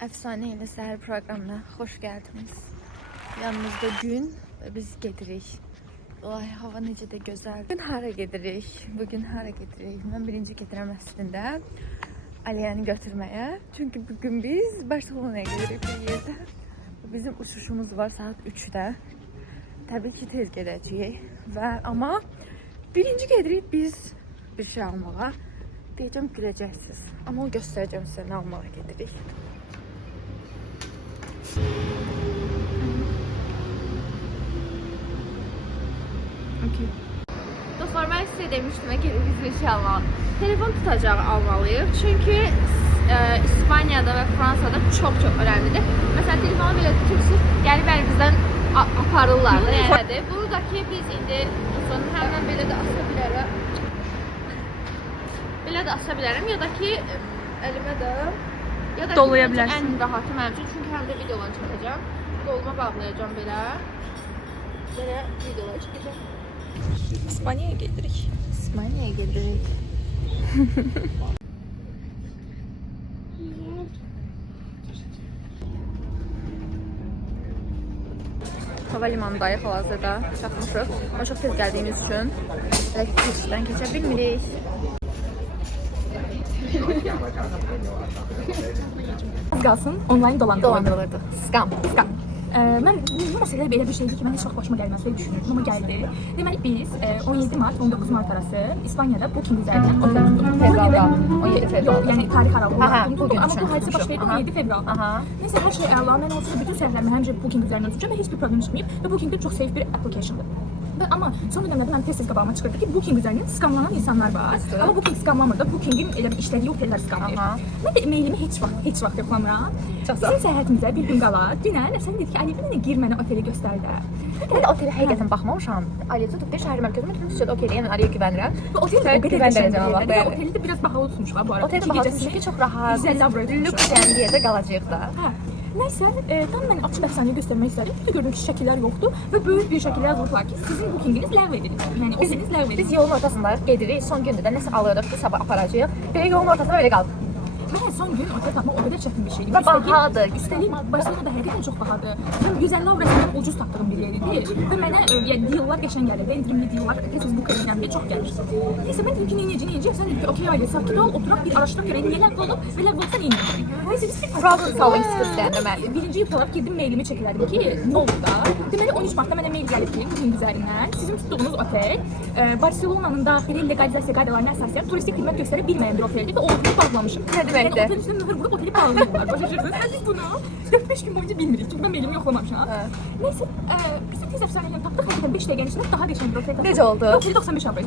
Efsane ile Səhər proqramına xoş gəldiniz. Yanımızda gün və biz gedirik. Ay, hava necə də gözəl. Bugün hara gedirik? Mən birinci gedirəm əslində Aliyanı götürməyə. Çünki bugün biz Barcelona'ya gedirik bir yerdə. Bizim uçuşumuz var saat 3'də. Təbii ki tez gedəcəyik. Amma birinci gedirik biz bir şey almağa. Deyəcəm güləcəksiniz. Amma o göstərəcəm sizə nə almağa gedirik. Okay. Dostlar, ben size demiştim ki biz bir şey almalı. Telefon tutacağı almalıyız. Çünkü İspanya'da ve Fransa'da çok önemlidir. Mesela telefonu bile tutursunuz, gelip elimizden aparırlar da yani. Buradaki biz indi hemen böyle de asabilirim. Böyle de asabilirim ya da ki elime de ya da dolayabilirsin. En rahatı mənim üçün. Çünkü hem de videoları çekeceğim. Koluma bağlayacağım böyle. Böyle videoları çekeceğim. İspanya'ya gedirik. Havalimanındayıq hal-hazırda. Çatmışıq. Ama çok tez geldiğimiz için keçiddən keçə bilmirik. Az qalsın online Dolandırılırdı. Scam. Mən bu məsələ belə bir şeydir ki, mən heç vaxt başıma gəlməz deyə düşünürdüm, amma gəldi. Deməli biz 17 mart 19 mart arası İspanyada Booking üzərindən otel tutduq. Fevralda. 17 fevral. Yox, yəni tarix aralığı olaraq bugün amma bu hadisə baş verdi 17 fevralda. Nəysə hər şey əla. Mən onsuz bütün səhvlərimi həmişə Booking üzərindən tutacağam və heç bir problem çıxmayıb və Booking çox safe bir applicationdır. Amma son dönemlerde mən tez qabağıma çıxırdı ki, Booking üzərindən skamlanan insanlar var. Amma Booking skamlamır da, Bookingin elə bir işlədiyi otellər skamlayır. Mən də e-mailimi heç vaxt yoxlamıram. Bizim səyahətimizə bir gün qala, dünən sən dedi ki, Aliyyə gir mənə oteli göstər də. Mən də otele həqiqətən baxmamışam. Aliyyə tutub bir şəhər mərkəzində tutmuşdu okey, yəni Aliyyəyə güvənirəm. Və otel o qədər güvəndirəcəm Allah. Oteli də biraz bahalı tutmuş var bu arada. Otel bahalı çünki çox rahat. Lüks yəni yerdə qalacağıq da. Nəysə, tam mən açıb əfsanəyi göstərmək istədim. Bir də gördüm ki, şəkillər yoxdur və böyük bir şəkillər yazılıblar ki, sizin bookinginiz ləğv edilir. Yəni oteliniz ləğv edilir. Biz yolun ortasındayıq, gedirik, son gündə də nəsə alırıq ki, sabah aparacağıq. Belə yolun ortasında belə qalıb. Mən son gün otel tapmaq o qədər çətin bir şeydir. Və bahadır. Üstəlik Barcelona'da həqiqətən çox bahadır. Mən 150 avrosından ucuz tapdığım bir yer idi və mənə yəni deallar qəşəng gəlir və indirimli deallar tez book edirəm deyə çox gəlir. Nəysə mən dedim ki, necə? Sən dedi ki, okey ailə, sakin ol, oturaq bir araşdıraq görək niyə ləğv olub və ləğv olsa neyin edəcək. Nəysə biz bir problem solving skillslərini mən. Birinci ilk olaraq girdim, mailimi çek elədim ki, nə oldu da? Deməli 13 martda mənə mail gəlib ki, Booking üzərindən sizin tutduğunuz otel Barcelona'nın daxili legalizasiya qaydalarına əsasən turistik xidmət göstərə bilməyən bir oteldir və o oteli bağlamışım. Nə deməkdir? Yəni otelin mühür vurub oteli bağlayırlar. Başa biz bunu 4-5 gün boyunca bilmirik. Çünki mən mailimi yoxlamamışam. Nəysə, biz də tez əfsanədən tapdıq. Həqiqətən 5 dəqiqənin içində daha qəşəng bir otel tapdıq. Necə oldu? Oteli 95 avro.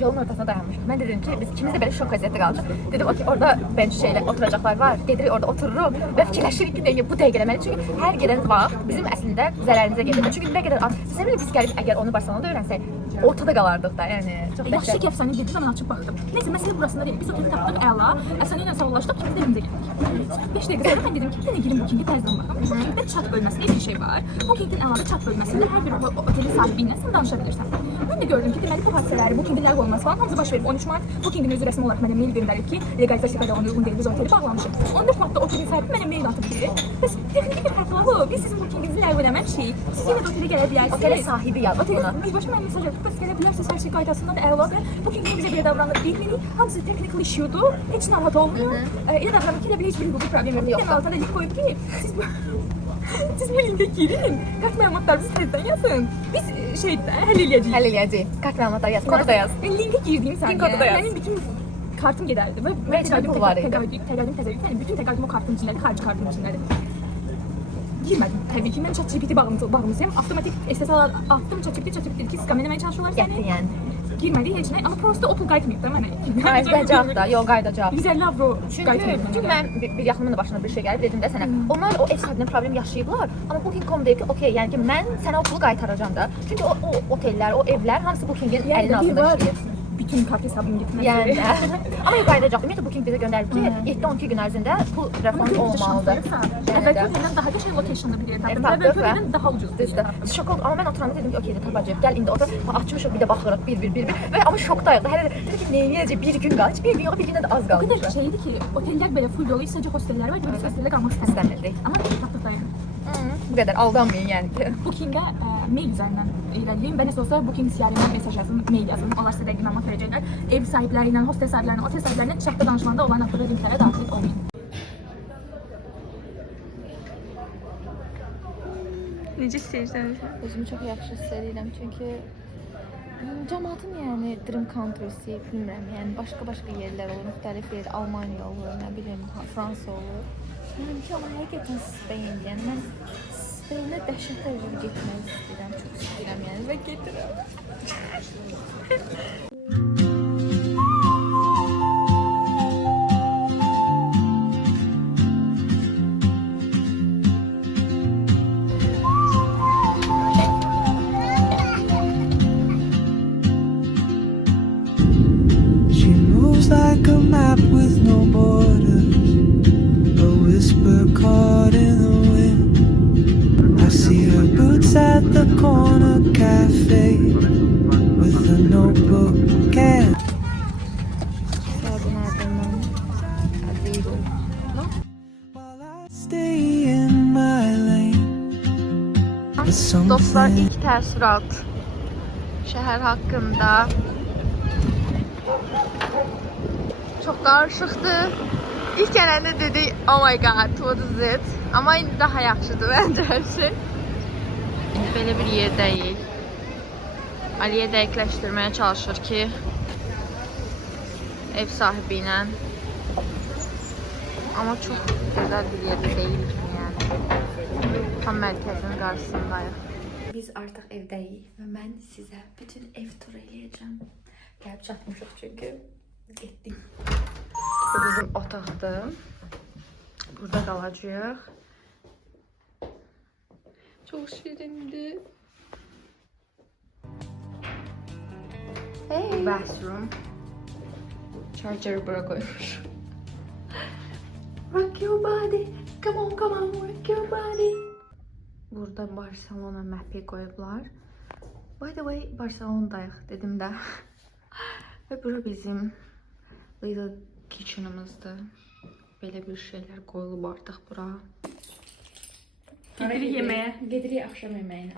Yolun ortasına dayanmışıq. Mən dedim ki, biz ikimiz də belə şok vəziyyətdə qalmışıq. Dedim, okey, orada bench şeylə oturacaqlar var. Gedirik orada otururuq və fikirləşirik ki, bu dəqiqə eləməli. Çünki hər gedən vaxt bizim əslində zərərimizə gedir. Çünki nə qədər sizə belə biz gəlib əgər onu Barcelona'da öyrənsək, ortada qalardıq da. Yəni çox yaxşı ki, əfsanə dedi və mən açıb baxdım. Nəysə, məsələ burasında deyil. Biz oteli tapdıq, əla. Əfsanə ilə sağollaşdıq, ikimiz də evimizə gəldik. 5 dəqiqə sonra mən dedim ki, bir dənə girin Booking'i təzdən baxım. Booking'də chat bölməsində bir şey var. Booking'in əlavə chat bölməsində hər bir otelin sahibi ilə sən danışa bilirsən. Mən də gördüm ki, deməli bu hadisələri, Booking'in ləğv olması falan hamısı baş verib. 13 mart Booking'in özü rəsmi olaraq mənə mail göndərib ki, legalizasiya qaydalarına uyğun deyil, biz oteli bağlamışıq. 14 martda otelin sahibi mənə mail atıb ki, bəs texniki bir xəta olub, biz sizin Booking'inizi ləğv eləməmişik. Siz yenə də otelə gələ bilərsiniz. Otelin sahibi yazıb buna. Başqa mən mesaj atıb, bəs gələ bilərsiniz, hər şey qaydasında da əladır. Booking'in bizə belə davranır, bilmirik. Hamısı technical issue-dur, heç narahat olmuyor. Elə davranır ki, elə belə heç bir hüquqi problem yoxdur. Bir altına link koyub ki, siz bu linke girin, kart məlumatlarınızı tezdən yazın. Biz həll eləyəcəyik. Kart məlumatları yaz, kodu da yaz. Linke girdiyim saniyə, mənim bütün kartım gedərdi və təqaüdüm təzəlik, yəni bütün təqaüdüm o kartın içindədir, xarici kartın içindədir. Girmədim. Təbii ki, mən ChatGPT bağımlısıyam. Avtomatik SSL atdım, ChatGPT dedi ki, skam eləməyə çalışırlar səni. Yəni. Girmədik heç nə, amma prosta otel qayıtmayıb da mənə. Qayıdacaq da, yox qayıdacaq. 150 avro qayıtmayıb. Çünki mən bir yaxınımın da başına bir şey gəlib, dedim də sənə. Onlar o ev sahibinin problem yaşayıblar, amma Booking.com deyir ki, okey, yəni ki, mən sənə o pulu qaytaracağam da. Çünki o otellər, o evlər hamısı Booking'in əlinin altında işləyir. bütün kart hesabım gitməsi. Yəni. Amma qayıdacaq. Ümumiyyətlə Booking bizə göndərib ki, 7-12 gün ərzində pul refund olmalıdır. Əvvəlki gündən daha qəşəng locationda bir yer tapdım. Əvvəlki gündən daha ucuz. Düzdür. Şok oldum. Amma mən oturanda dedim ki, okey, tapacağıq. Gəl indi otur. Açmışıq, bir də baxırıq bir. Və amma şokdayıq. Hələ dedi ki, nəyəcək? Bir gün qaldı. Bir gün yox, bir gündən də az O qaldı. qədər şeydi ki, otellər belə full dolu, sadəcə hostellər var. Biz hostelldə qalmaq istəmirdik. Amma tapdıqdayım. Bu qədər aldanmayın yəni ki. Bookingə mail üzərindən irəliləyim və nəsə olsa Booking CRM-ə mesaj yazın, mail yazın. Onlar sizə dəqiq məlumat verəcəklər. Ev sahibləri ilə, hostel sahibləri ilə, otel sahibləri ilə şərtdə danışmanda onların atdığı linklərə daxil olmayın. Necə istəyirsən? Özümü çox yaxşı hiss edirəm çünki cəmaatın yəni Dream Country-si, bilmirəm, yəni başqa yerlər olur, müxtəlif yer, Almaniya olur, nə bilim, Fransa olur. Yəni ki, amma həqiqətən Spain, yəni mən Spainə dəhşət dərəcədə getmək istəyirəm, çox istəyirəm yəni və gedirəm. She moves like a map with no borders, a whisper caught in the wind. I see her boots at the corner cafe with a notebook and Sabun ardından Aziru. while I stay in my lane. There's Dostlar, something ilk təəssürat şəhər haqqında çox qarışıqdır. İlk gələndə dedik, oh my god, what is it? Amma indi daha yaxşıdır məncə hər şey. İndi belə bir yerdəyik. Aliyə dəqiqləşdirməyə çalışır ki, ev sahibi ilə. Amma çox gözəl bir yerdə deyil kimi yəni. Tam mərkəzin qarşısındayıq. Biz artıq evdəyik və mən sizə bütün ev turu eləyəcəm. Gəlib çatmışıq çünki getdik. Bu bizim otaqdır. Burada qalacağıq. Çox şirindir. Hey. Bathroom. Charger'ı bura koymuş. Rock your body. Come on, rock your body. Burada Barcelona map'i koyublar. By the way, Barcelona'dayıq dedim də. Və bura bizim little kitchen'ımızdır. Belə bir şeylər qoyulub artıq bura. Gedirik yeməyə. Gedirik axşam yeməyinə.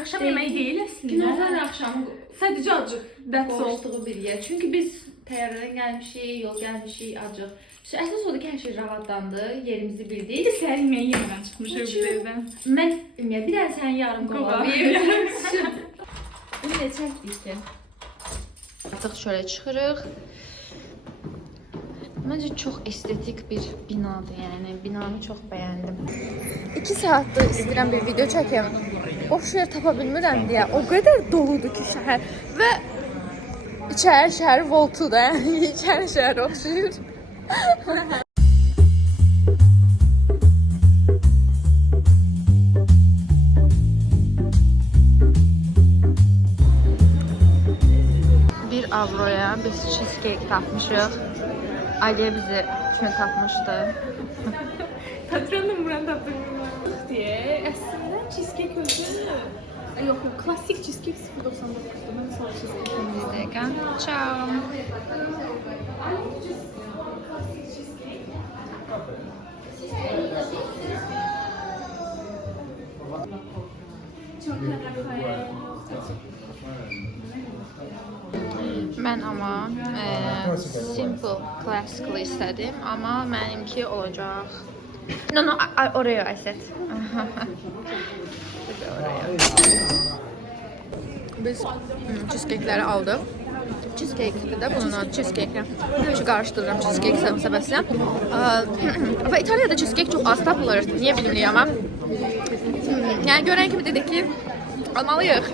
Akşam yeməyi deyil əslində. Günortadan axşam Sadəcə acıq. That's all. qovuşduğu bir yer. Çünki biz təyyarədən gəlmişik, yol gəlmişik, acıq. Əsas odur ki, hər şey rahatlandı, yerimizi bildik. Biz səhər yeməyi yemədən çıxmışıq biz evdən. Mən ümumiyyətlə bir dənə sənin yarım qovalayıb. Bunu neçəkdik ki? Artıq çölə çıxırıq. Məncə çox estetik bir binadır, yəni binanı çox bəyəndim. 2 saatdır istəyirəm bir video çəkim. Boş yer tapa bilmirəm deyə o qədər doludur ki şəhər və içəri şəhər voltudur, yəni içəri şəhər oxşuyur. Bir avroya biz cheesecake tapmışıq. Aliyə bizi üçün tapmışdı. Patronum buranı tapdım deyə. Əslində cheesecake özü yox, klassik cheesecake 0.99-dur. Mən sağ cheesecake. Bir dəqiqə. Ciao. Mən amma simple classical istədim, amma mənimki olacaq. No, Oreo I said. Biz cheesecake'ləri aldıq. Cheesecake də bunun adı cheesecake. Şu qarışdırıram cheesecake səbəbsilə. Və İtaliyada cheesecake çox az tapılır. Niyə bilmirik amma. Yəni görən kimi dedik ki, almalıyıq.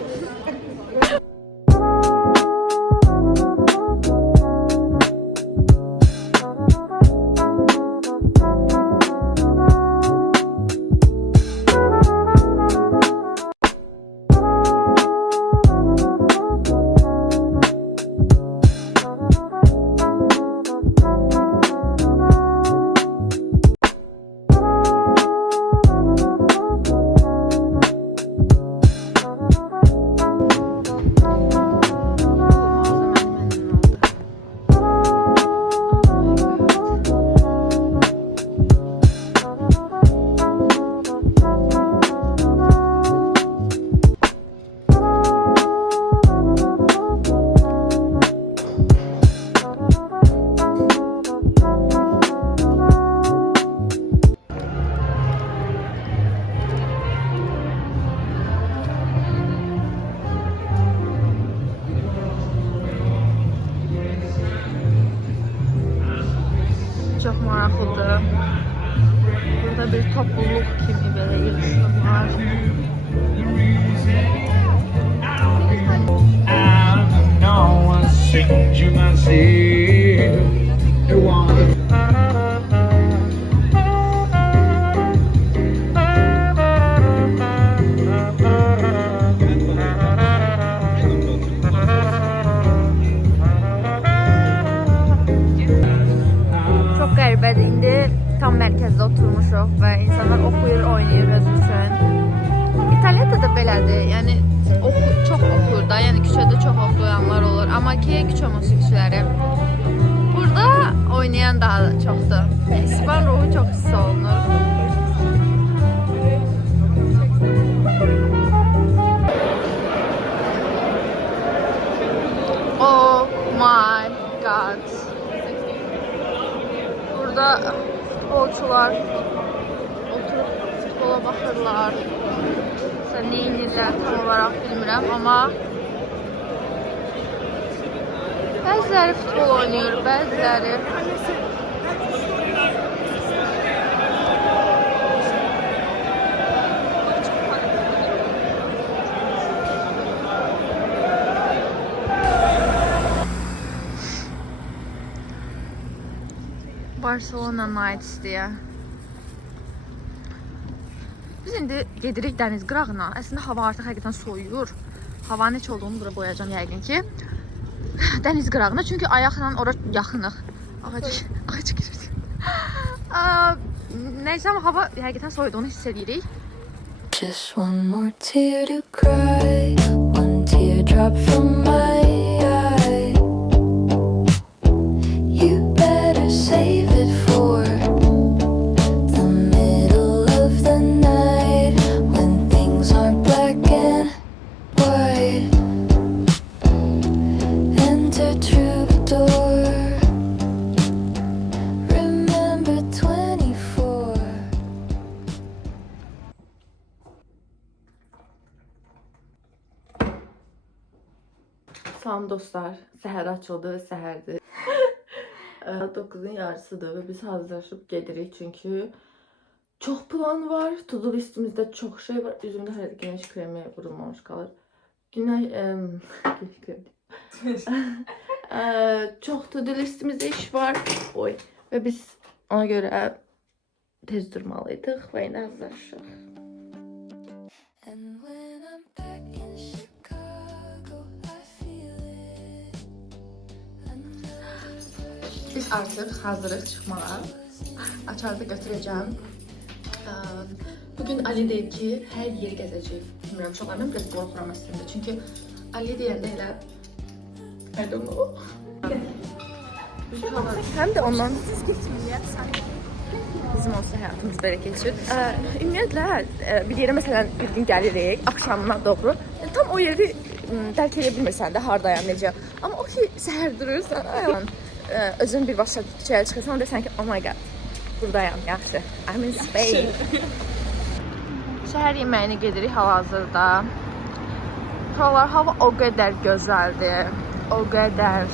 Burada bir topluluk kimi böyle yığışmışlar. No one sings you myself. You want Çok qəribədir. İndi tam mərkəzdə oturmuşuq və insanlar oxuyur, oynayır öz üçün. İtaliyada da belədir. Yəni çox oxuyur da. Yəni küçədə çox oxuyanlar olur. Amma ki küçə musiqiçiləri. Burada oynayan daha da çoxdur. İspan ruhu çox hiss olunur. Oh my god. Burada futbolçular oturup futbola baxırlar. Sən neyinirlər tam olaraq bilmirəm, amma bəziləri futbol oynayır, bəziləri Barcelona Nights deyə. Biz indi gedirik dəniz qırağına. Əslində hava artıq həqiqətən soyuyur. Hava necə olduğunu bura qoyacağam yəqin ki. Dəniz qırağına, çünki ayaqla ora yaxınıq. Ağac girir. Nəysə, amma hava həqiqətən soyuduğunu hiss edirik. Just one more tear to cry, one teardrop from my eye. You better save it for the middle of the night when things are black and white. Enter through the door. Remember 24. Salam dostlar, səhər açıldı və səhərdir. 9-un yarısıdır və biz hazırlaşıb gedirik çünki çox plan var. To-do listimizdə çox şey var. Üzümdə hələ günəş kremi vurulmamış qalır. Çox to-do listimizdə iş var. Oy. Və biz ona görə tez durmalıydıq və indi hazırlaşırıq. And when I'm back in Chicago, I feel it. Biz artıq hazırıq çıxmağa. Açarı da götürəcəm. Bugün Ali deyib ki, hər yer gəzəcək. Bilmirəm, çox mən biraz qorxuram əslində. Çünki Ali deyəndə elə I don't know. Həm də ondan bizim olsa həyatımız belə keçir. Ümumiyyətlə, bir yerə məsələn bir gün gəlirik, axşamına doğru. Tam o yeri dərk edə bilmirsən də hardayam, necə. Amma o ki, səhər durursan, özün bir başqa küçəyə çıxırsan, o desən ki, oh my god, buradayam, yaxşı. I'm in Spain. Şəhər yeməyini gedirik hal-hazırda. Buralar hava o qədər gözəldir, o qədər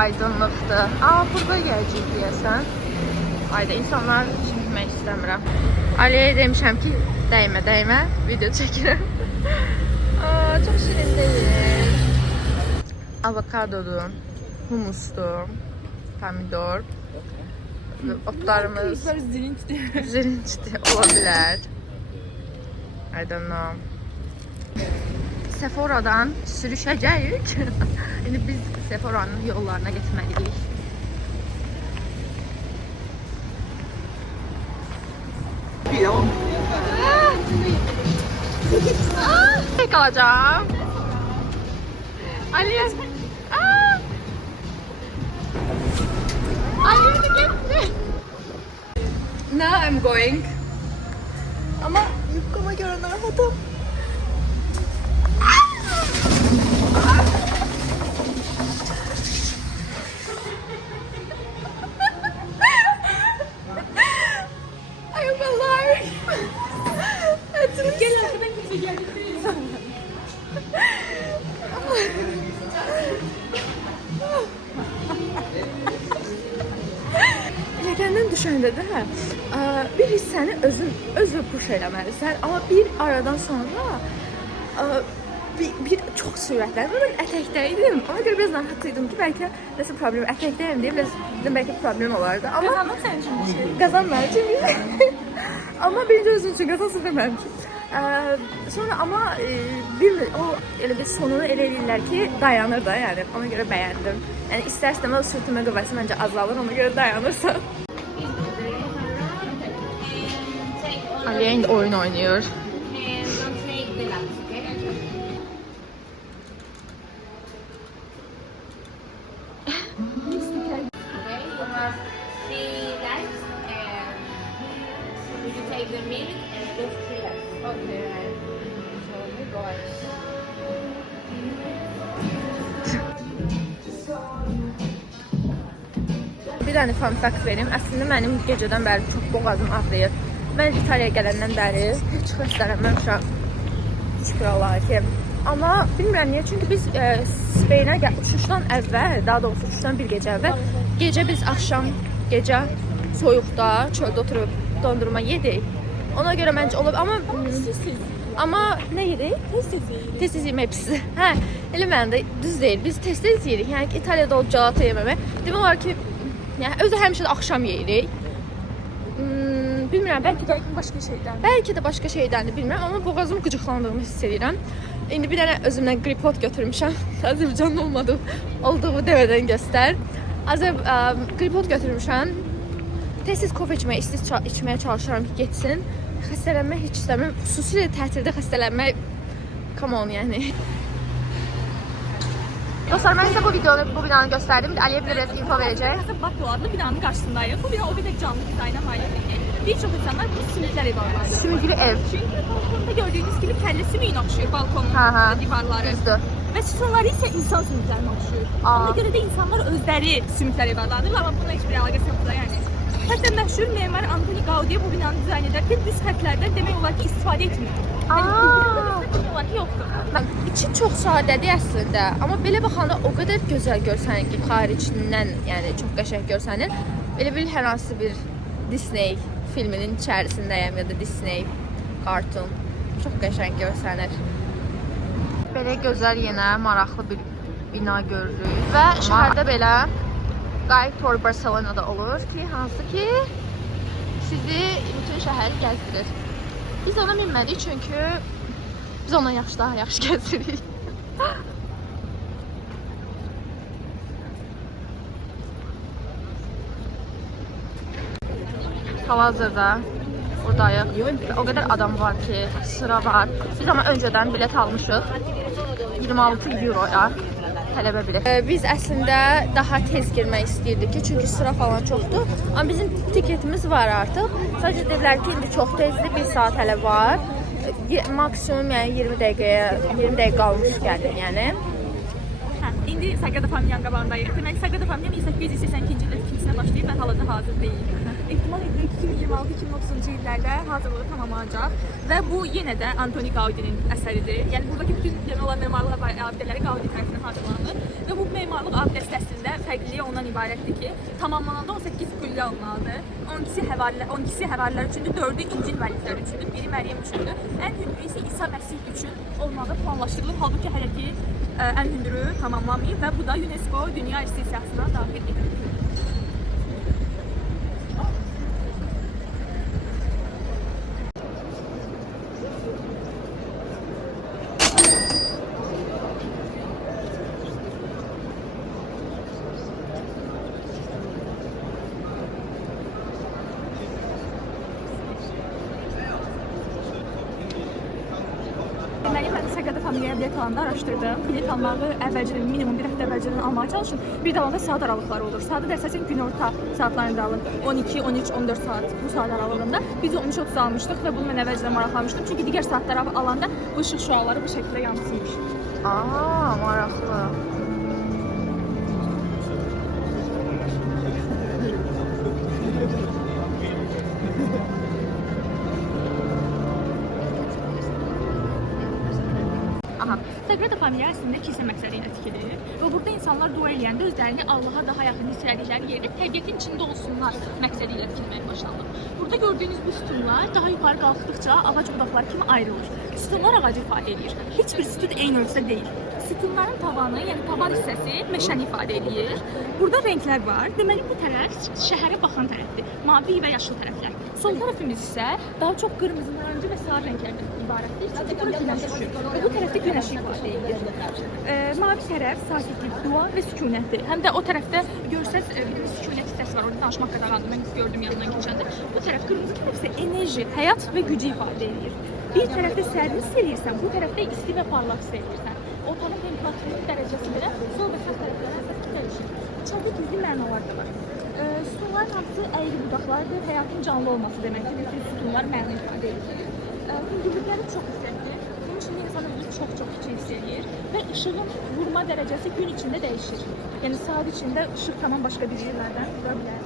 aydınlıqdır. Burada gələcək deyəsən. Ayda insanlar şimdi bilmək istəmirəm. Aliyə demişəm ki, dəymə, video çəkirəm. Çox şirin deyil. Avokadodur, humusdur, pomidor, otlarımız zirinçdir, ola bilər. I don't know. Sephora'dan sürüşəcəyik. İndi biz Sephora'nın yollarına getməliyik. Kalacağım. Aliye. Aliye de gitti. Now I'm going. Ama yukama göre rahatım. I'm alive. Gel arkadan kimse geldi. Pilləkəndən düşəndə gedəndə bir hissəni özü push eləməlisən, amma bir aradan sonra bir çox sürətlənir. Mən ətəkdəydim. Ona görə biraz narahat idim ki, bəlkə nəsə problem, ətəkdəyim deyə biraz bəlkə problem olardı. Amma Qazanmaq sənin üçün bir şey. qazanmaq üçün. Amma birinci özüm üçün qazansın da mənim üçün. Sonra amma o elə bir sonunu elə eləyirlər ki, dayanır da, yəni ona görə bəyəndim. Yəni istər-istəməz sürtünmə qüvvəsi məncə azalır, ona görə dayanırsan. Aliyə indi oyun oynayır. Bir dənə fun fact verim. Əslində mənim gecədən bəri çox boğazım ağrıyır. Mən İtaliyaya gələndən bəri heç xəstələnməmişəm. Şükür Allaha ki. Amma bilmirəm niyə, çünki biz Spainə uçuşdan əvvəl, daha doğrusu uçuşdan bir gecə əvvəl, gecə biz axşam, gecə soyuqda, çöldə oturub dondurma yedik. Ona görə məncə olub, amma nə yedik? Tez-tez yemək pisi. Hə, elə mənim də düz deyil. Biz tez-tez yedik. Yəni ki, İtaliyada olub gelato yeməmək. Demək olar ki, yəni özü həmişə də axşam yeyirik. Bilmirəm, bəlkə də başqa şeydən bilmirəm, amma boğazım qıcıqlandığını hiss edirəm. İndi bir dənə özümlə gripot götürmüşəm. Azərbaycanlı olduğu dəvədən göstər. Gripot götürmüşəm. Tez-tez kofe içməyə çalışıram ki, getsin. Xəstələnmək heç istəmirəm. Xüsusilə tətildə xəstələnmək, come on, yəni. Dostlar, mən sizə bu binanı göstərdim. Aliyə biraz info verəcək. Bakı adlı binanın qarşısındayıq. Bu bina o qədər canlı dizayna malikdir ki, bir çox insanlar bu sümüklər ev almalıdır. Sümüklü ev. Çünki balkonda gördüyünüz gibi kəllə sümüyün oxşuyur balkonun divarları. Düzdür. Və sütunları isə insan sümüklərinə oxşuyur. Ona görə də insanlar özləri sümüklər ev almalıdır. Amma bununla heç bir əlaqəsi yoxdur da, yəni. Hətta məşhur memar Antoni Gaudi bu binanı dizayn edərkən düz xətlərdən demək olar ki, istifadə etmir. Demək olar ki, yoxdur. İçi çox sadədir əslində, amma belə baxanda o qədər gözəl görsənir ki, xaricindən, yəni çox qəşəng görsənir. Elə bil hər hansı bir Disney filminin içərisindəyəm ya da Disney kartun. Çox qəşəng görsənir. Belə gözəl, yenə maraqlı bir bina görürük və şəhərdə belə Guide Tour Barcelona'da olur ki, hansı ki sizi bütün şəhəri gəzdirir. Biz ona minmədik çünki biz ondan daha yaxşı gəzirik. Hal-hazırda buradayıq. O qədər adam var ki, sıra var. Biz ama öncədən bilet almışıq. 26 euroya tələbə bilet. Biz əslində daha tez girmək istəyirdik ki, çünki sıra falan çoxdur. Amma bizim tiketimiz var artıq. Sadəcə dedilər ki, indi çox tezdir, 1 saat hələ var. Maksimum yəni 20 dəqiqə qalmış gəldim, yəni. İndi Sagrada Familia'nın qabağındayıq. Demək ki, Sagrada Familia 1882-ci ildə tikintisinə başlayıb və hal-hazırda hazır deyil. Ehtimal edilir ki, 2026-2030-cu illərdə hazırlığı tamamlanacaq və bu yenə də Antoni Gaudi'nin əsəridir. Yəni buradakı bütün genel olan memarlıq abidələri Gaudi tərəfindən hazırlanır və bu memarlıq abidəsi əslində fərqliliyi ondan ibarətdir ki, tamamlananda 18 qüllə alınmalıdır. 12'si həvarilər üçündür, 4'ü İncil müəllifləri üçündür, biri Məryəm üçündür. Ən hündürü isə İsa Məsih üçün olmağı planlaşdırılıb. Halbuki hələ ki ən hündürü tamamlanmayıb və bu da UNESCO Dünya İrsi siyahısına daxil edilir. Mən Sagrada Familia'ya bilet alanda araşdırdım. Bilet almağı əvvəlcədən minimum bir həftə əvvəlcədən almağa çalışın. Bir də onda saat aralıqları olur. Saatı da əsasən günorta saatlarında alın. 12, 13, 14 saat bu saat aralığında. Biz 13:30 almışdıq və bunu mən əvvəlcədən maraqlanmışdım. Çünki digər saatlara alanda bu işıq şüaları bu şəkildə yansımış. Maraqlı. Sagrada camiə əslində kilsə məqsədi ilə tikilir və burada insanlar dua eləyəndə özlərini Allaha daha yaxın hiss etdikləri yerdə təbiətin içində olsunlar məqsədi ilə tikilməyə başlanır. Burada gördüyünüz bu sütunlar daha yuxarı qalxdıqca ağac budaqları kimi ayrılır. Sütunlar ağacı ifadə edir. Heç bir sütun eyni ölçüdə deyil. Sütunların tavanı, yəni tavan hissəsi meşəni ifadə edir. Burada rənglər var. Deməli bu tərəf şəhərə baxan tərəfdir. Mavi və yaşıl tərəflər. Sol tərəfimiz isə daha çox qırmızı, narıncı və sarı rənglərdən ibarətdir. Çünki bura günəş düşür. Və bu tərəfdə günəşi ifadə edir. Mavi tərəf sakitlik, dua və sükunətdir. Həm də o tərəfdə görsəz bir sükunət hissəsi var. Orada danışmaq qadağandır. Mən gördüm yanından keçəndə. Bu tərəf qırmızı tərəf isə enerji, həyat və gücü ifadə edir. Bir tərəfdə sərin hiss edirsən, bu tərəfdə isti və parlaq hiss edirsən. Otağın temperaturunun dərəcəsi belə sol və sağ tərəflərə həssas dəyişir. İçəridə gizli mənalar da var. Sütunların hamısı əyri budaqlardır, həyatın canlı olması deməkdir. Bütün sütunlar məna ifadə edir. Hündürlükləri çox yüksəkdir. Bunun üçün insan özünü çox kiçik hiss edir və işığın vurma dərəcəsi gün içində dəyişir. Yəni saat içində işıq tamam başqa bir yerlərdən vura bilər.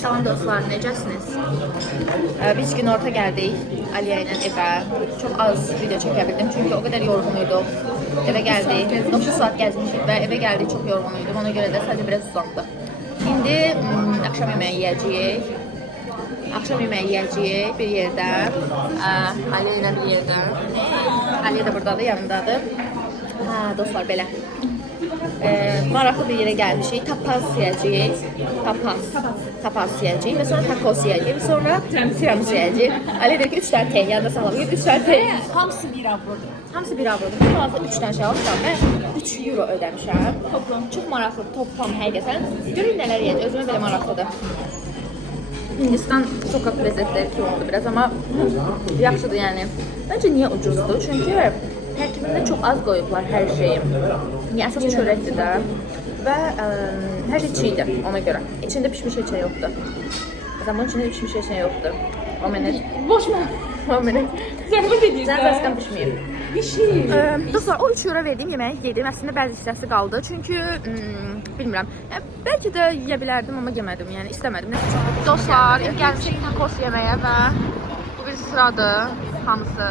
Salam dostlar, necəsiniz? Biz gün orta gəldik Aliyə ilə evə. Çox az video çəkə bildim çünki o qədər yorğun idik. Evə gəldik, 9 saat gəzmişik və evə gəldik, çox yorğun idim. Ona görə də sadəcə biraz uzandıq. İndi axşam yeməyi yeyəcəyik. Axşam yeməyi yeyəcəyik bir yerdə. Aliyə ilə bir yerdə. Aliyə də buradadır, yanındadır. Dostlar, belə. Maraqlı bir yerə gəlmişik. Tapas yeyəcəyik. Tapas yeyəcəyik və sonra tacos yeyəcəyik və sonra tiramisu yeyəcəyik. Ali deyir ki, 3 dənə teh yanında saxlamayıb, 3 dənə teh. Hamısı 1 avrodur. Hamısı 1 avrodur. Mən azda 3 dənə şey almışam və 3 euro ödəmişəm. Çox maraqlı toplam həqiqətən. Görün nələr yeyəcək, özümə belə maraqlıdır. Hindistan sokak lezzetləri kimi oldu biraz, amma yaxşıdır yəni. Məncə niyə ucuzdur? Çünki tərkibində çox az qoyublar hər şeyi. Yəni əsas çörəkdir də və hər şey çiğdir ona görə. İçində pişmiş heç şey yoxdur. Məsələn, bunun içində pişmiş heç şey yoxdur. O mənə Boş mu? o mənə Zəhmət edirsən. zərbəsindən pişməyib. Bişir. Dostlar, o 3 euro verdiyim yeməyi yedim. Əslində bəzi hissəsi qaldı. Çünki bilmirəm. Bəlkə də yeyə bilərdim, amma yemədim. Yəni istəmədim. Dostlar, gəlmişik tacos yeməyə və bu bir sıradır hamısı.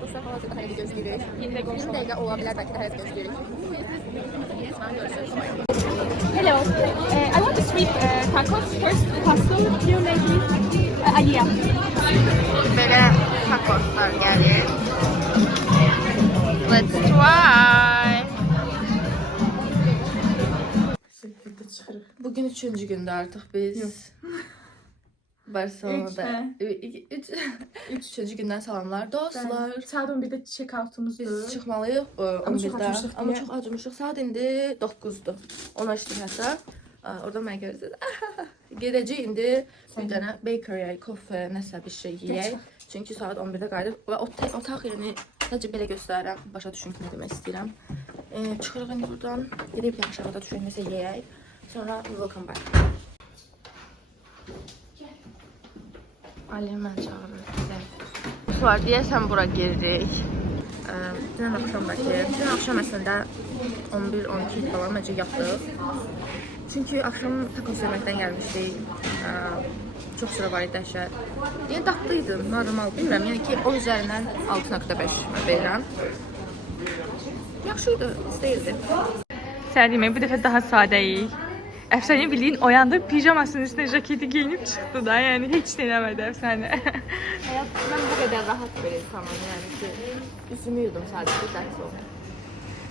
Dostlar, hal-hazırda hələ gözləyirik. 20 dəqiqə ola bilər, bəlkə də hələ gözləyirik. Hello. I want to sweet tacos. First pasta, you lady. Aliya. Belə tacoslar gəlir. Let's try. Bugün 3-cü gündür artıq biz Barcelona'da. 3-cü gündən salamlar dostlar. Saat 11'də check-out'umuzdur. Biz çıxmalıyıq 11-də. Amma çox acımışıq. Saat indi 9-dur. 10 işdir hətta. Orada mənə görürsünüz. Gedəcək indi bir dənə bakery, kofe, nəsə bir şey yeyək. Çünki saat 11-də qayıdıb və otaq yəni sadəcə belə göstərirəm. Başa düşün ki, nə demək istəyirəm. Çıxırıq indi buradan. Gedib aşağıda düşün, nəsə yeyək. Sonra we will come back. Ali mən çağırır. Var deyəsən bura giririk. Dünən axşam bəlkə. Dünən axşam əslində 11-12 falan məncə yatdıq. Çünki axşam tacos yeməkdən gəlmişdik. Çox sıra var idi dəhşət. Yəni dadlıydı, normal. Bilmirəm, yəni ki 10 üzərindən 6.5 verirəm. Yaxşı idi, istəyirdi. Səhər yeməyi bu dəfə daha sadəyik. Əfsanə bildiyin oyandı, pijamasının üstünə jaketi giyinib çıxdı da, yəni heç denəmədi əfsanə. Həyat mən bu qədər rahat bir insanım, yəni ki üzümü yudum sadəcə, dərs oldu.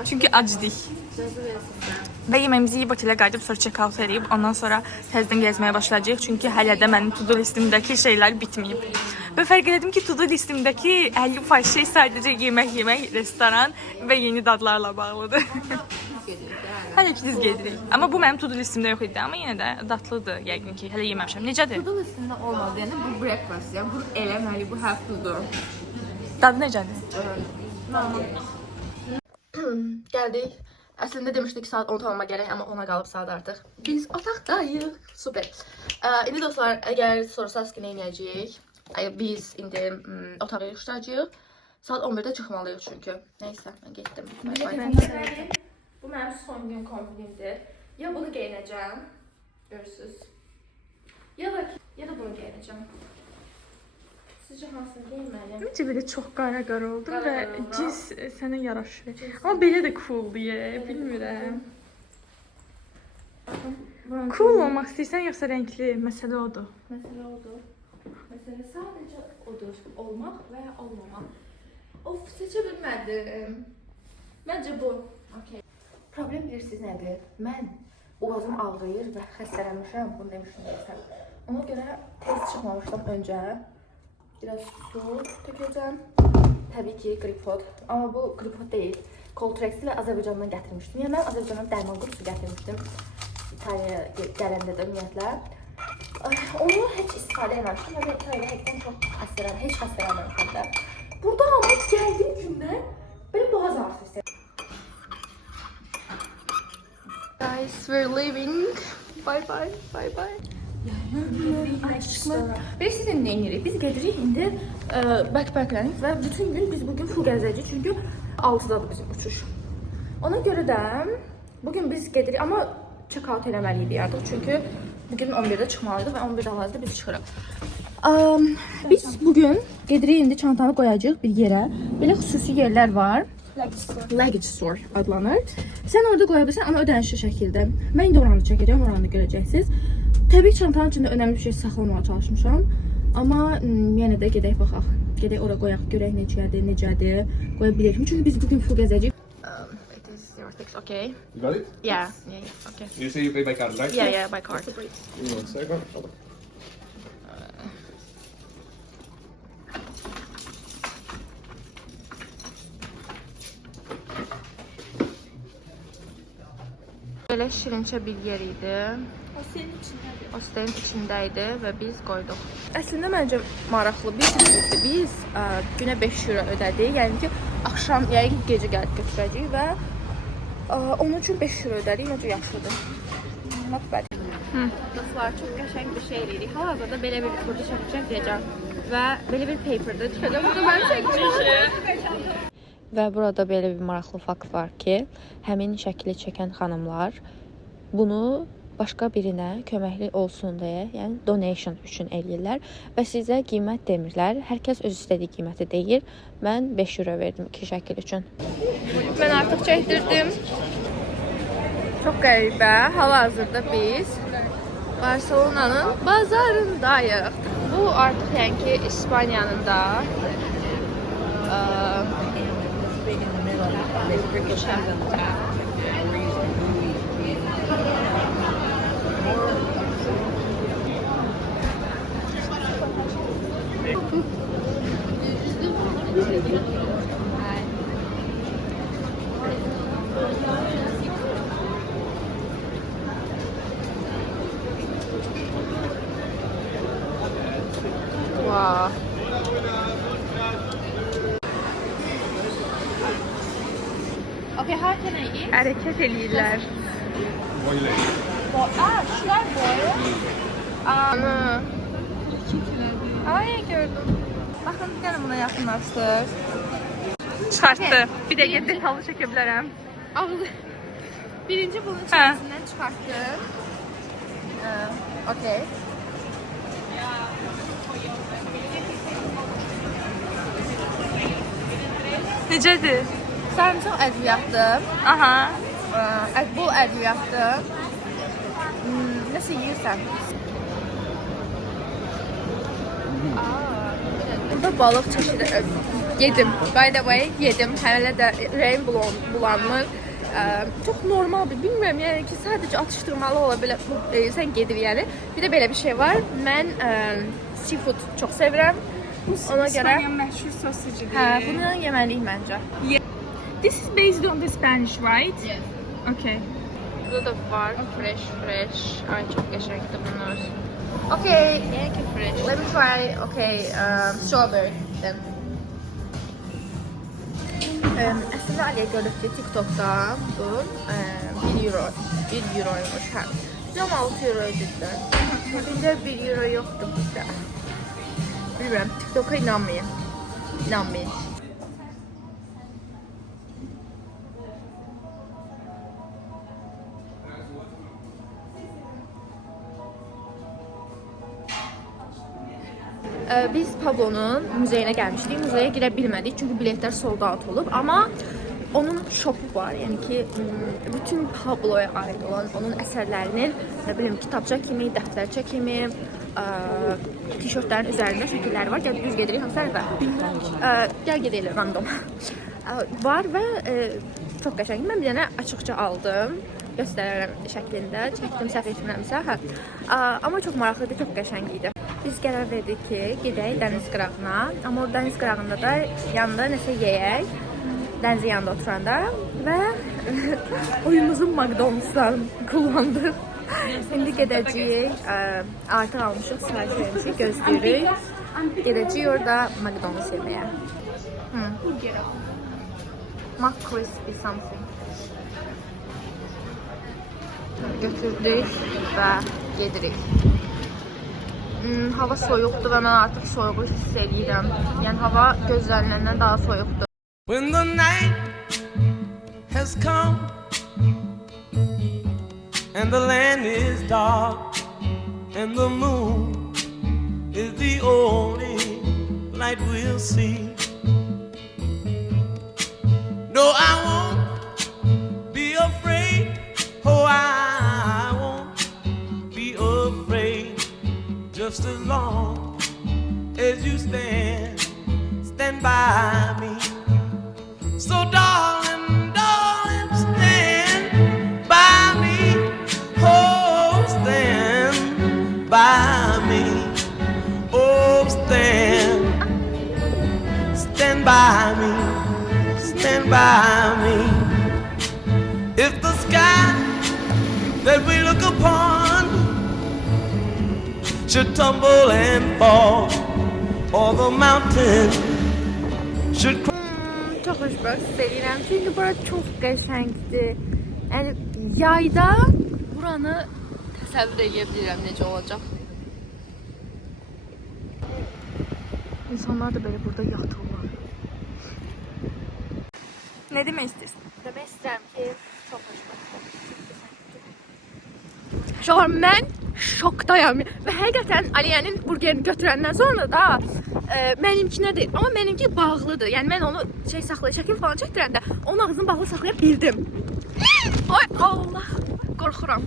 Çünki acdik. Və yeməyimizi yeyib otelə qayıdıb sonra check-out edib, ondan sonra təzədən gəzməyə başlayacağıq. Çünki hələ də mənim to-do listimdəki şeylər bitməyib. Və fərq elədim ki, to-do listimdəki 50% şey sadəcə yemək, restoran və yeni dadlarla bağlıdır. Hələ ki, düz gedirik. Amma bu mənim to-do listimdə yox idi, amma yenə də dadlıdır yəqin ki, hələ yeməmişəm. Necədir? To-do listində olmadı, yəni bu breakfast, yəni bu eləməli, bu have to-do. Dadı necədir? Gəldik, Əslində demişdik saat 10 tamama gələk, amma 10-a qalıb saat artıq. Biz otaqdayıq. Super. İndi dostlar, əgər sorsanız ki, nə edəcəyik? Biz indi otağa yığışdıracağıq. Saat 11-də çıxmalıyıq çünki. Nəysə, mən getdim. Bu mənim son gün kombinimdir. Ya bunu geyinəcəm, görürsünüz. Ya da bunu geyinəcəm. Sizcə hansını geyinməliyim? Məncə belə çox qara oldu Qara və oldu. cins sənə yaraşır. Amma belə də cool-dur, bilmirəm. Cool olmaq istəyirsən yoxsa rəngli? Məsələ odur. Məsələ odur. Məsələ sadəcə odur. Olmaq və ya olmamaq. Of, seçə bilmədim. Məncə bu. Okay. Problem bilirsiniz nədir? Mən boğazım ağrıyır və xəstələnmişəm. Bunu demişdim desəm. Ona görə tez çıxmamışdım öncə. Biraz su tökəcəm. Təbii ki, Gripod. Amma bu Gripod deyil. Coltrex ilə Azərbaycandan gətirmişdim. Yəni mən Azərbaycandan dərman qutusu gətirmişdim. İtaliyaya gələndə də ümumiyyətlə. Onu heç istifadə etməmişdim. Mən İtaliyada həqiqətən çox xəstələnmişəm. Heç xəstələnməmişəm də. Burada amma gəldiyim gündə belə boğaz ağrısı istəyirəm. Guys, we're leaving. Bye bye. Bye bye. Biz sizin nə edirik? Biz gedirik indi backpacklənik və bütün gün biz bugün full gəzəcəyik çünki 6-dadır bizim uçuş. Ona görə də bugün biz gedirik amma check-out eləməliydik artıq çünki bugün 11-də çıxmalıydıq və 11-də hal-hazırda biz çıxırıq. Biz bugün gedirik indi çantanı qoyacağıq bir yerə. Belə xüsusi yerlər var. Luggage store adlanır. Sən orada qoya bilirsən amma ödənişli şəkildə. Mən indi oranı çəkəcəm, oranı görəcəksiniz. Təbii ki, çantanın içində önəmli bir şey saxlamağa çalışmışam. Amma yenə də gedək baxaq. Gedək ora qoyaq, görək necədir, qoya bilirik. Çünki biz bugün full gəzəcəyik. It is your things, okay? You got it? Yeah, okay. You say you pay by card, right? Yeah, by card. Give me 1 second. Hold on. Belə şirincə bir yer idi. O sitenin içindəydi və biz qoyduq. Əslində məncə maraqlı bir şeydir. Biz günə 5 euro ödədik. Yəni ki, axşam, yəni gecə gəlib götürəcəyik və onun üçün 5 euro ödədik. Məncə yaxşıdır. Not bad. Dostlar, çox qəşəng bir şey eləyirik. Hal-hazırda belə bir burada çəkəcəm deyəcəm. Və belə bir paperdə çıxacaq. Burada mən çəkmişim. Və burada belə bir maraqlı fakt var ki, həmin şəkli çəkən xanımlar bunu başqa birinə köməkli olsun deyə, yəni donation üçün eləyirlər və sizə qiymət demirlər. Hər kəs öz istədiyi qiyməti deyir. Mən 5 euro verdim 2 şəkil üçün. Mən artıq çəkdirdim. Çox qəribə. Hal-hazırda biz Barselonanın bazarındayıq. Bu artıq yəni ki, İspaniyanın da wow. Okay, how can I eat? Hərəkət eləyirlər. Şunlar boyu. Anı. Ay gördüm. Baxın, gəlin buna yaxınlaşdır. Çıxartdı. Bir də gedib halı çəkə bilərəm. Birinci bunun içerisindən çıxartdım. Okay. Necədir? Sarımsaq ədviyyatdır. Aha. Bol ədviyyatdır. Nasıl yiyirsən? Burada balıq çeşidi yedim. By the way, yedim. Hələ də ürəyim bulanmır. Çox normaldır. Bilmirəm, yəni ki, sadəcə atışdırmalı ola bilər. Sən gedir yəni. Bir də belə bir şey var. Mən seafood çox sevirəm. Ona görə məşhur sosicudur. hə, bunu yeməliyik məncə. This is based on the Spanish, right? Yes. Okay. Burada da var. Fresh. Ay çok qəşəngdir bunlar. Okay. Yeah, fresh. Let me try. Okay, strawberry then. Əslində Aliyə görüb ki, TikTokda bu 1 euro. 1 euroymuş, hə. Bizim 6 euro edirdi. Bizdə 1 euro yoxdur burada. Bilmirəm, TikToka inanmayın. İnanmayın. Biz Pablo'nun müzeyine gəlmişdik. Müzeye girə bilmədik çünki biletlər sold out olub. Amma onun şopu var. Yəni ki, bütün Pablo'ya aid olan onun əsərlərinin, nə bilim, kitabça kimi, dəftərçə kimi, tişörtlərin üzərində şəkilləri var. Gəl biz gedirik hansı tərəfə? Gəl gedək random. Var və çox qəşəng. Mən bir dənə açıqca aldım. Göstərərəm şəklində. Çəkdim, səhv etmirəmsə. Amma çox maraqlıdır, çox qəşəng idi. Biz qərar verdik ki, gedək dəniz qırağına. Amma o dəniz qırağında da yanında nəsə yeyək. Dənizin yanında oturanda və oyunumuzu McDonald's'dan kullandıq. İndi gedəcəyik. Artıq almışıq, sipariş vermişik, gözləyirik. Gedəcəyik orada McDonald's yeməyə. McCrispy something. Götürdük və gedirik. Hava soyuqdur və mən artıq soyuğu hiss edirəm. Yəni hava gözlənilenden daha soyuqdur. When the night has come and the land is dark and the moon is the only light we'll see. No, I won't be afraid. Oh, I won't be afraid. Just as long as you stand by me. So darling, darling, stand by me. Oh, stand by me. Oh, stand by me. Stand by me. If the sky that we look upon should tumble and fall, or the mountain should cry. Çok xoşbəxt istəyirəm çünki bura çox qəşəngdir. Yəni yayda buranı təsəvvür edə bilirəm necə olacaq. İnsanlar da böyle burada yatırlar. Ne demek istiyorsun? Demək istəyirəm ki, çox xoşbəxtəm. Şolar, mən şokdayam və həqiqətən Aliyənin burgerini götürəndən sonra da mənimkinə deyil, amma mənimki bağlıdır. Yəni mən onu şəkil falan çəkdirəndə onun ağzını bağlı saxlaya bildim. Ay Allah, qorxuram.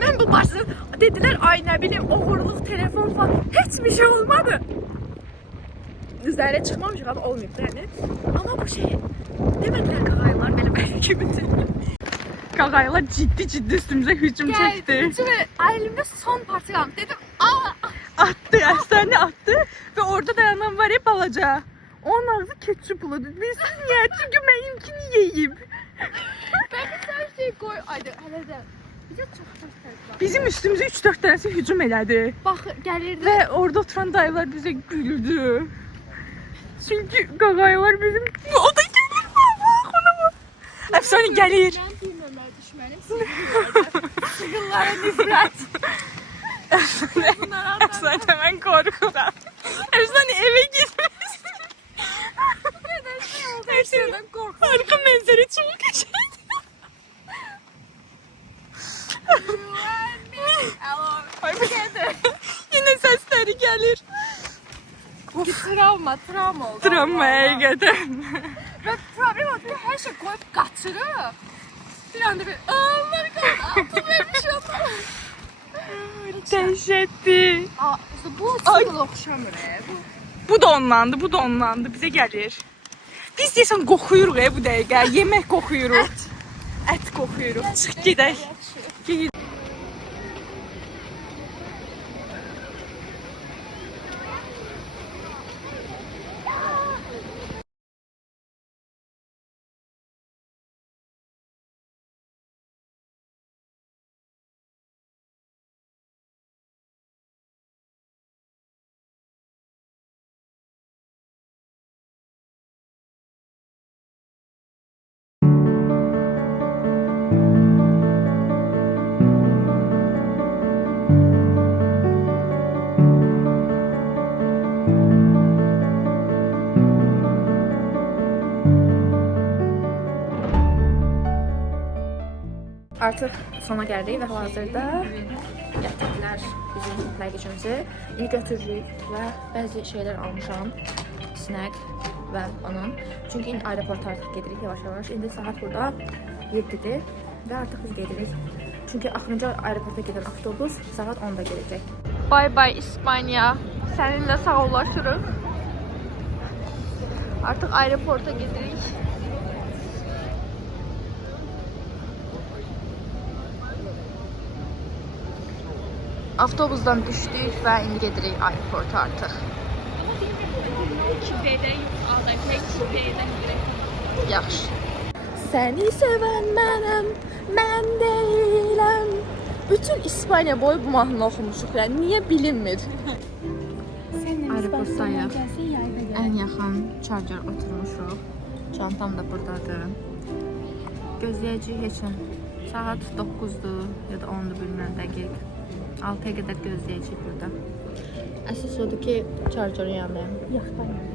Mən bu başını dedilər, ay nə bilim, oğurluq, telefon falan, heç bir şey olmadı. Üzərə çıxmamışıq, amma olmayıb da yəni. Amma bu şey, demədilər qağaylar belə bəli kimidir. Qağaylar ciddi üstümüze hücum çekti. Gəldi, əlimdə son parça qaldı. Dedim, Attı, efsane attı ve orada dayanan var ya balaca. Onun ağzı ketçup uladı. Bilsin niye? Çünkü benimkini yiyeyim. ben bir tane şey koy. Aydı, hələ də. Bizə çox tərs var. Bizim üstümüze 3-4 tanesi hücum elədi. Bax, gəlirdi. Ve orada oturan dayılar bize güldü. Çünkü qağaylar bizim... O da gelir. Bak ona bak. Efsane gelir. Ben bilmirlər düşmənim. Sığırlara nifrət. Efsane hemen korkudan. Efsane eve gitmiş. Her şeyden korkuyorum. Harika manzara çok güzel. Yine sesleri gelir. Travma oldu. Travmaya gider. Və problem oldu ki, hər şey qoyub qaçırıb. Bir anda bir, Allah qaldı, altı vermiş onu. Dehşetti. Bu sığıl oxşamır. Bu da onlandı, bu da onlandı. Bize gelir. Biz deyəsən qoxuyuruq bu dəqiqə. Yemək qoxuyuruq. Ət qoxuyuruq. Çıx gedək. Artıq sona gəldik və hal-hazırda gətirdilər bizim ləggecimizi. İndi götürürük və bəzi şeylər almışam. Snack və onun. Çünki indi aeroporta artıq gedirik yavaş-yavaş. İndi saat burada 7-dir və artıq biz gedirik. Çünki axırıncı aeroporta gedən avtobus saat 10-da gələcək. Bay bay İspanya. Səninlə sağollaşırıq. Artıq aeroporta gedirik. Avtobusdan düşdük və indi gedirik aeroporta artıq. Yaxşı. Səni sevən mənəm, mən deyiləm. Bütün İspanya boyu bu mahnını oxumuşuq. Yəni niyə bilinmir? Aeroportdayıq. Ən yaxın charger oturmuşuq. Çantam da buradadır. Gözləyəcəyik heç nə. Saat 9-dur ya da 10-dur bilmirəm dəqiq. 6-ya qədər gözləyəcəyik burada. Əsas odur ki, chargerin yanındayım. Yaxdayım.